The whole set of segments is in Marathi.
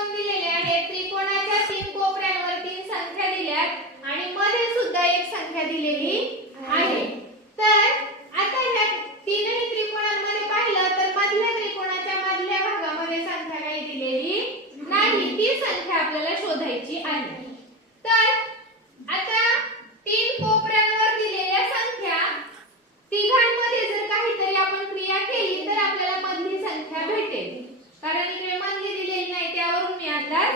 त्रिकोण दिलेले आहेत. त्रिकोणाच्या 3 कोपऱ्यांवर 3 संख्या दिल्यात आणि मध्ये सुद्धा एक संख्या दिलेली आहे. तर आता ह्या तीनही त्रिकोणांमध्ये पाहिलं तर मधल्या त्रिकोणाच्या मधल्या भागामध्ये संख्या काही दिलेली नाही. ती संख्या आपल्याला शोधायची आहे. तर आता 3 कोपऱ्यांवर दिलेल्या संख्या तिघांमध्ये जर काहीतरी आपण क्रिया केली तर आपल्याला मधली संख्या भेटेल. कारण इकडे मधली दिलेली नाही, त्यावरून मी अंदाज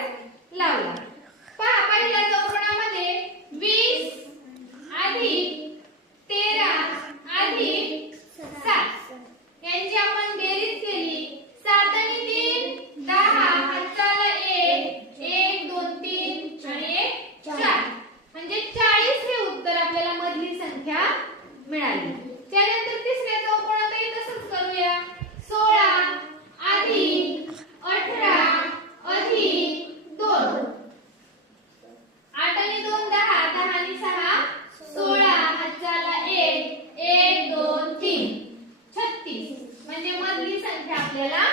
लावला. पहा, पहिल्या चौकोनामध्ये 20 अधिक 13 अधिक 7 यांची आपण बेरीज केली. 7 आणि 3 10, हाताला 1 1 2 3 आणि 1 4 म्हणजे 40 हे उत्तर आपल्याला मधली संख्या मिळाली. त्यानंतर तिसऱ्या चौकोनातही तसंच करूया. 16 अधिक 18 अधिक 2 8 आणि 2 10, 10 आणि 6 16, हाताला 1 1 2 3 36 म्हणजे मधली संख्या आपल्याला